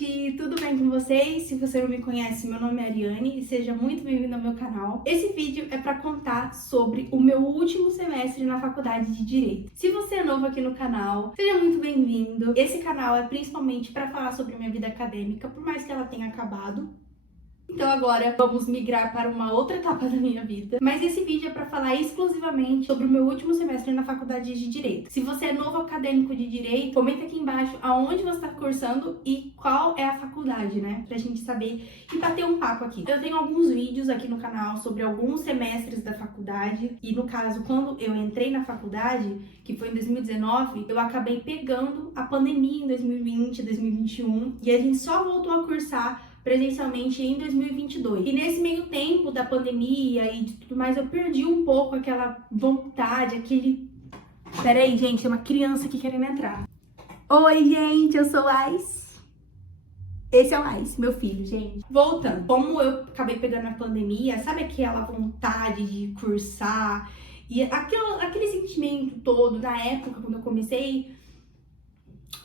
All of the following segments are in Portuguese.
gente! Tudo bem com vocês? Se você não me conhece, meu nome é Ariane e seja muito bem-vindo ao meu canal. Esse vídeo é para contar sobre o meu último semestre na faculdade de Direito. Se você é novo aqui no canal, seja muito bem-vindo. Esse canal é principalmente para falar sobre minha vida acadêmica, por mais que ela tenha acabado. Então agora vamos migrar para uma outra etapa da minha vida. Mas esse vídeo é para falar exclusivamente sobre o meu último semestre na faculdade de Direito. Se você é novo acadêmico de Direito, comenta aqui embaixo aonde você está cursando e qual é a faculdade, né? Pra gente saber e bater um papo aqui. Eu tenho alguns vídeos aqui no canal sobre alguns semestres da faculdade. E no caso, quando eu entrei na faculdade, que foi em 2019, eu acabei pegando a pandemia em 2020, 2021. E a gente só voltou a cursar presencialmente em 2022. E nesse meio tempo da pandemia e de tudo mais, eu perdi um pouco aquela vontade, aquele... Peraí, gente, tem uma criança aqui querendo entrar. Oi, gente, eu sou a Ice. Esse é o Ice, meu filho, gente. Voltando, como eu acabei pegando a pandemia, sabe aquela vontade de cursar? E aquele sentimento todo, na época, quando eu comecei,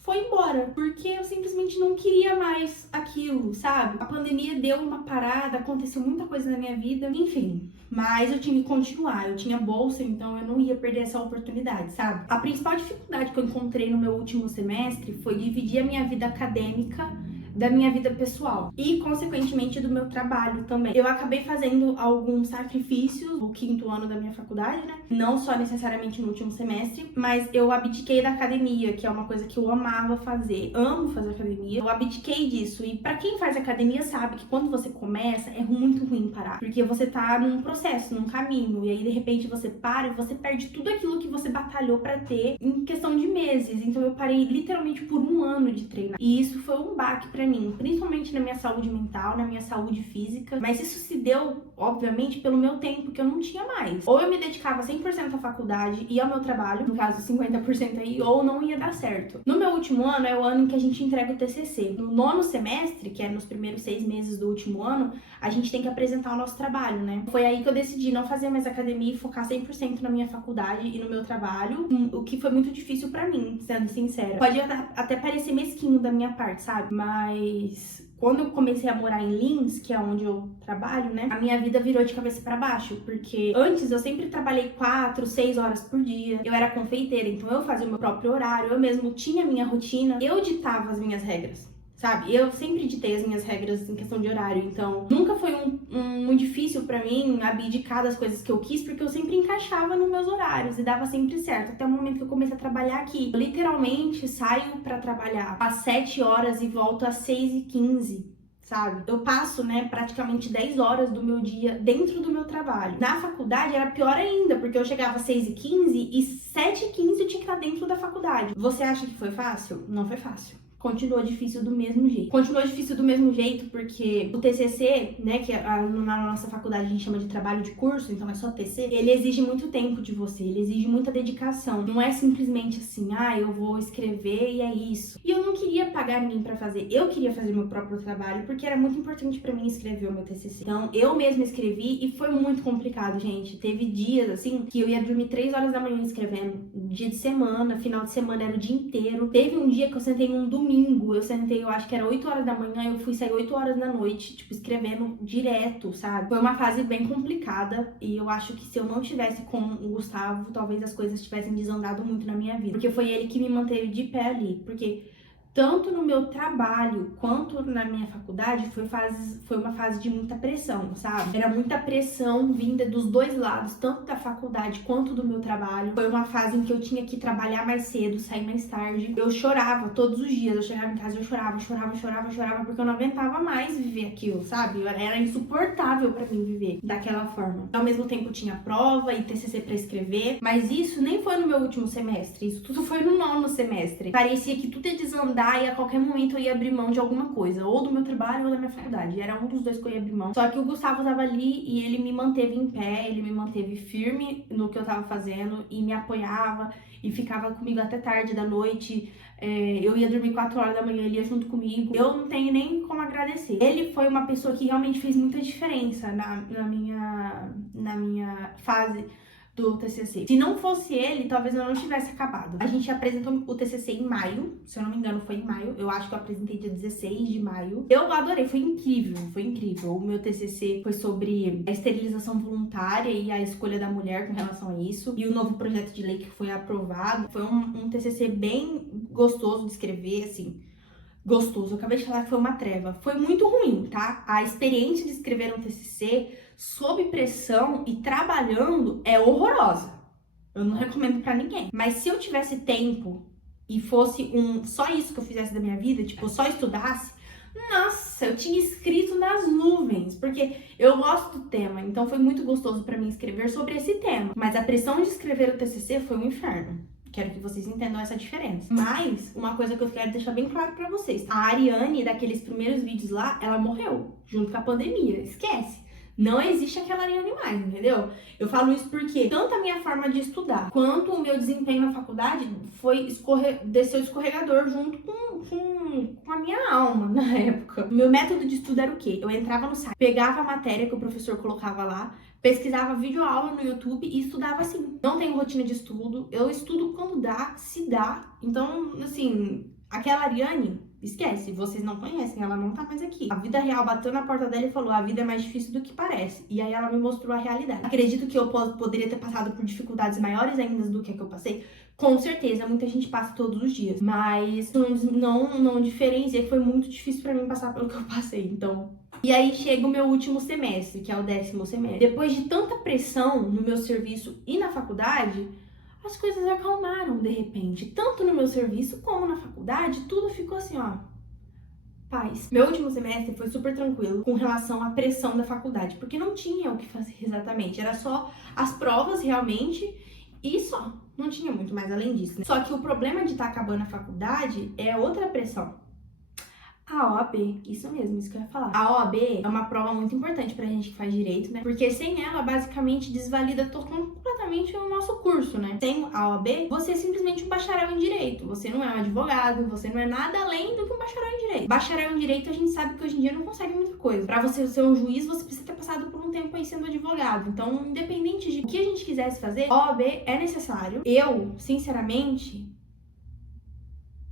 foi embora, porque eu simplesmente não queria mais aquilo, sabe? A pandemia deu uma parada, aconteceu muita coisa na minha vida, enfim. Mas eu tinha que continuar, eu tinha bolsa, então eu não ia perder essa oportunidade, sabe? A principal dificuldade que eu encontrei no meu último semestre foi dividir a minha vida acadêmica da minha vida pessoal e, consequentemente, do meu trabalho também. Eu acabei fazendo alguns sacrifícios no quinto ano da minha faculdade, né? Não só necessariamente no último semestre, mas eu abdiquei da academia, que é uma coisa que eu amava fazer. Amo fazer academia. Eu abdiquei disso. E pra quem faz academia sabe que quando você começa, é muito ruim parar. Porque você tá num processo, num caminho. E aí, de repente, você para e você perde tudo aquilo que você batalhou pra ter em questão de meses. Então, eu parei literalmente por um ano de treinar. E isso foi um baque pra mim, principalmente na minha saúde mental, na minha saúde física, mas isso se deu, obviamente, pelo meu tempo que eu não tinha mais. Ou eu me dedicava 100% à faculdade e ao meu trabalho, no caso 50% aí, ou não ia dar certo. No meu último ano é o ano em que a gente entrega o TCC. No nono semestre, que é nos primeiros 6 meses do último ano, a gente tem que apresentar o nosso trabalho, né? Foi aí que eu decidi não fazer mais academia e focar 100% na minha faculdade e no meu trabalho, o que foi muito difícil pra mim, sendo sincera. Pode até parecer mesquinho da minha parte, sabe? Mas quando eu comecei a morar em Lins, que é onde eu trabalho, né, a minha vida virou de cabeça pra baixo, porque antes eu sempre trabalhei 4, 6 horas por dia, eu era confeiteira, então eu fazia o meu próprio horário, eu mesmo tinha a minha rotina, eu ditava as minhas regras. Sabe, eu sempre ditei as minhas regras em questão de horário, então nunca foi muito difícil pra mim abdicar das coisas que eu quis, porque eu sempre encaixava nos meus horários e dava sempre certo, até o momento que eu comecei a trabalhar aqui. Eu literalmente saio pra trabalhar às 7 horas e volto às 6h15. Sabe? Eu passo, né, praticamente 10 horas do meu dia dentro do meu trabalho. Na faculdade era pior ainda, porque eu chegava às 6h15 e 7h15 eu tinha que estar dentro da faculdade. Você acha que foi fácil? Não foi fácil. Continuou difícil do mesmo jeito. Continuou difícil do mesmo jeito porque o TCC, né, que na nossa faculdade a gente chama de trabalho de curso, então é só TC, ele exige muito tempo de você, ele exige muita dedicação. Não é simplesmente assim, eu vou escrever e é isso. E eu não queria pagar ninguém pra fazer, eu queria fazer meu próprio trabalho porque era muito importante pra mim escrever o meu TCC. Então eu mesma escrevi e foi muito complicado, gente. Teve dias, assim, que eu ia dormir 3 horas da manhã escrevendo, dia de semana, final de semana era o dia inteiro. Teve um dia que eu sentei num domingo, eu sentei, eu acho que era 8 horas da manhã, eu fui sair 8 horas da noite, tipo, escrevendo direto, sabe? Foi uma fase bem complicada e eu acho que se eu não tivesse com o Gustavo, talvez as coisas tivessem desandado muito na minha vida. Porque foi ele que me manteve de pé ali, porque tanto no meu trabalho quanto na minha faculdade foi uma fase de muita pressão, sabe? Era muita pressão vinda dos dois lados, tanto da faculdade quanto do meu trabalho. Foi uma fase em que eu tinha que trabalhar mais cedo, sair mais tarde. Eu chorava todos os dias, eu chegava em casa, eu chorava, porque eu não aguentava mais viver aquilo, sabe? Era insuportável pra mim viver daquela forma. Ao mesmo tempo tinha prova e TCC pra escrever, mas isso nem foi no meu último semestre, isso tudo foi no nono semestre. Parecia que tudo ia desandar e a qualquer momento eu ia abrir mão de alguma coisa, ou do meu trabalho ou da minha faculdade. Era um dos dois que eu ia abrir mão. Só que o Gustavo tava ali e ele me manteve em pé, ele me manteve firme no que eu tava fazendo e me apoiava e ficava comigo até tarde da noite. Eu ia dormir 4 horas da manhã, ele ia junto comigo. Eu não tenho nem como agradecer. Ele foi uma pessoa que realmente fez muita diferença na minha fase do TCC. Se não fosse ele, talvez eu não tivesse acabado. A gente apresentou o TCC em maio, se eu não me engano foi em maio, eu acho que eu apresentei dia 16 de maio. Eu adorei, foi incrível. O meu TCC foi sobre a esterilização voluntária e a escolha da mulher com relação a isso, e o novo projeto de lei que foi aprovado. Foi um TCC bem gostoso de escrever, assim, gostoso. Eu acabei de falar que foi uma treva. Foi muito ruim, tá? A experiência de escrever um TCC sob pressão e trabalhando é horrorosa. Eu não recomendo pra ninguém. Mas se eu tivesse tempo e fosse só isso que eu fizesse da minha vida, tipo, eu só estudasse, nossa, eu tinha escrito nas nuvens, porque eu gosto do tema, então foi muito gostoso pra mim escrever sobre esse tema. Mas a pressão de escrever o TCC foi um inferno. Quero que vocês entendam essa diferença. Mas, uma coisa que eu quero deixar bem claro pra vocês. A Ariane, daqueles primeiros vídeos lá, ela morreu, junto com a pandemia. Esquece. Não existe aquela Ariane mais, entendeu? Eu falo isso porque tanto a minha forma de estudar, quanto o meu desempenho na faculdade desceu escorregador junto com a minha alma na época. O meu método de estudo era o quê? Eu entrava no site, pegava a matéria que o professor colocava lá, pesquisava videoaula no YouTube e estudava assim. Não tenho rotina de estudo, eu estudo quando dá, se dá. Então, assim, aquela Ariane, esquece, vocês não conhecem, ela não tá mais aqui. A vida real bateu na porta dela e falou, a vida é mais difícil do que parece. E aí ela me mostrou a realidade. Acredito que eu poderia ter passado por dificuldades maiores ainda do que a que eu passei. Com certeza, muita gente passa todos os dias. Mas não diferencia que foi muito difícil pra mim passar pelo que eu passei, então... E aí chega o meu último semestre, que é o 10º semestre. Depois de tanta pressão no meu serviço e na faculdade, as coisas acalmaram de repente. Tanto no meu serviço como na faculdade, tudo ficou assim, ó, paz. Meu último semestre foi super tranquilo com relação à pressão da faculdade, porque não tinha o que fazer exatamente. Era só as provas realmente e só. Não tinha muito mais além disso, né? Só que o problema de estar acabando a faculdade é outra pressão. A OAB, isso mesmo, isso que eu ia falar. A OAB é uma prova muito importante pra gente que faz direito, né? Porque sem ela, basicamente, desvalida completamente o nosso curso, né? Sem a OAB, você é simplesmente um bacharel em direito. Você não é um advogado, você não é nada além do que um bacharel em direito. Bacharel em direito, a gente sabe que hoje em dia não consegue muita coisa. Pra você ser um juiz, você precisa ter passado por um tempo aí sendo advogado. Então, independente de o que a gente quisesse fazer, a OAB é necessário. Eu, sinceramente,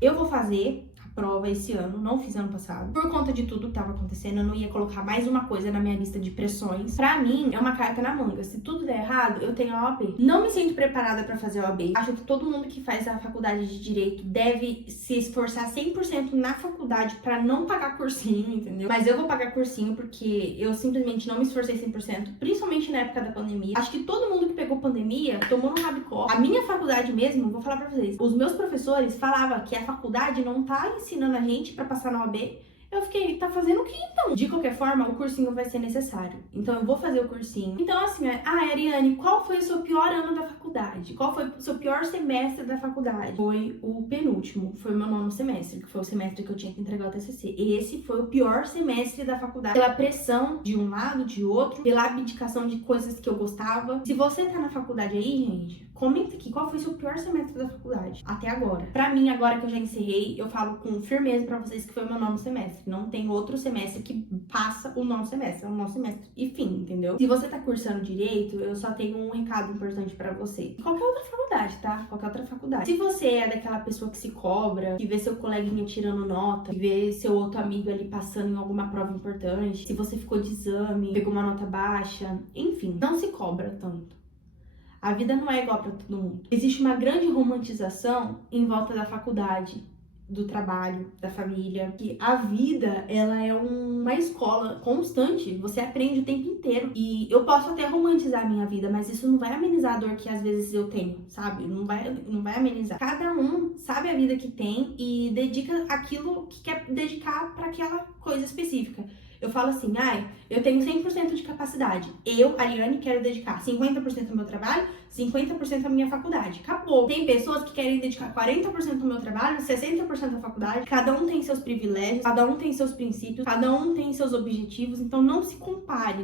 eu vou fazer prova esse ano, não fiz ano passado. Por conta de tudo que tava acontecendo, eu não ia colocar mais uma coisa na minha lista de pressões. Pra mim, é uma carta na manga. Se tudo der errado, eu tenho a OAB. Não me sinto preparada pra fazer a OAB. Acho que todo mundo que faz a faculdade de Direito deve se esforçar 100% na faculdade pra não pagar cursinho, entendeu? Mas eu vou pagar cursinho porque eu simplesmente não me esforcei 100%, principalmente na época da pandemia. Acho que todo mundo que pegou pandemia tomou no rabicó. A minha faculdade mesmo, vou falar pra vocês, os meus professores falavam que a faculdade não tá ensinando a gente pra passar na OAB. Eu fiquei, tá fazendo o que então? De qualquer forma, o cursinho vai ser necessário. Então eu vou fazer o cursinho. Então assim, Ariane, qual foi o seu pior ano da faculdade? Qual foi o seu pior semestre da faculdade? Foi o penúltimo, foi o meu 9º semestre, que foi o semestre que eu tinha que entregar o TCC. Esse foi o pior semestre da faculdade. Pela pressão de um lado, de outro, pela abdicação de coisas que eu gostava. Se você tá na faculdade aí, gente, comenta aqui, qual foi o seu pior semestre da faculdade até agora? Pra mim, agora que eu já encerrei, eu falo com firmeza pra vocês que foi o meu 9º semestre. Não tem outro semestre que passa o 9º semestre. É o 9º semestre e fim, entendeu? Se você tá cursando Direito, eu só tenho um recado importante pra você. Qualquer outra faculdade, tá? Qualquer outra faculdade. Se você é daquela pessoa que se cobra, que vê seu coleguinha tirando nota, que vê seu outro amigo ali passando em alguma prova importante, se você ficou de exame, pegou uma nota baixa, enfim, não se cobra tanto. A vida não é igual para todo mundo. Existe uma grande romantização em volta da faculdade, do trabalho, da família. Que a vida, ela é uma escola constante. Você aprende o tempo inteiro. E eu posso até romantizar a minha vida, mas isso não vai amenizar a dor que às vezes eu tenho, sabe? Não vai amenizar. Cada um sabe a vida que tem e dedica aquilo que quer dedicar para aquela coisa específica. Eu falo assim, eu tenho 100% de capacidade. Eu, Ariane, quero dedicar 50% ao meu trabalho, 50% à minha faculdade. Acabou. Tem pessoas que querem dedicar 40% ao meu trabalho, 60% à faculdade. Cada um tem seus privilégios, cada um tem seus princípios, cada um tem seus objetivos. Então não se compare,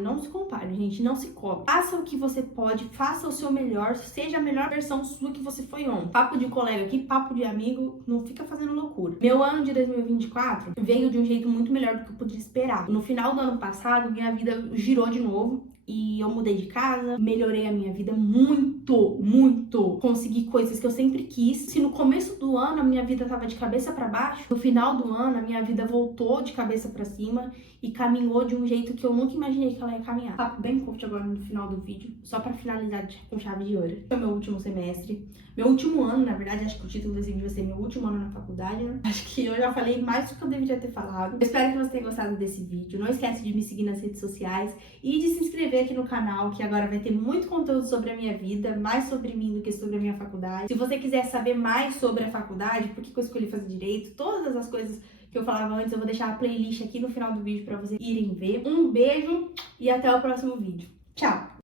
gente. Não se cobre. Faça o que você pode, faça o seu melhor, seja a melhor versão sua que você foi ontem. Papo de colega aqui, papo de amigo, não fica fazendo loucura. Meu ano de 2024 veio de um jeito muito melhor do que eu podia esperar. No final do ano passado, minha vida girou de novo e eu mudei de casa, melhorei a minha vida muito, muito. Consegui coisas que eu sempre quis. Se no começo do ano a minha vida tava de cabeça pra baixo, no final do ano a minha vida voltou de cabeça pra cima e caminhou de um jeito que eu nunca imaginei que ela ia caminhar. Papo bem curto agora no final do vídeo, só pra finalizar com chave de ouro. Foi meu último semestre, meu último ano, na verdade. Acho que o título desse vídeo vai ser meu último ano na faculdade, né? Acho que eu já falei mais do que eu deveria ter falado. Eu espero que você tenha gostado desse vídeo. Não esquece de me seguir nas redes sociais e de se inscrever aqui no canal, que agora vai ter muito conteúdo sobre a minha vida, mais sobre mim do que sobre a minha faculdade. Se você quiser saber mais sobre a faculdade, por que eu escolhi fazer direito, todas as coisas que eu falava antes, eu vou deixar a playlist aqui no final do vídeo pra vocês irem ver. Um beijo e até o próximo vídeo. Tchau!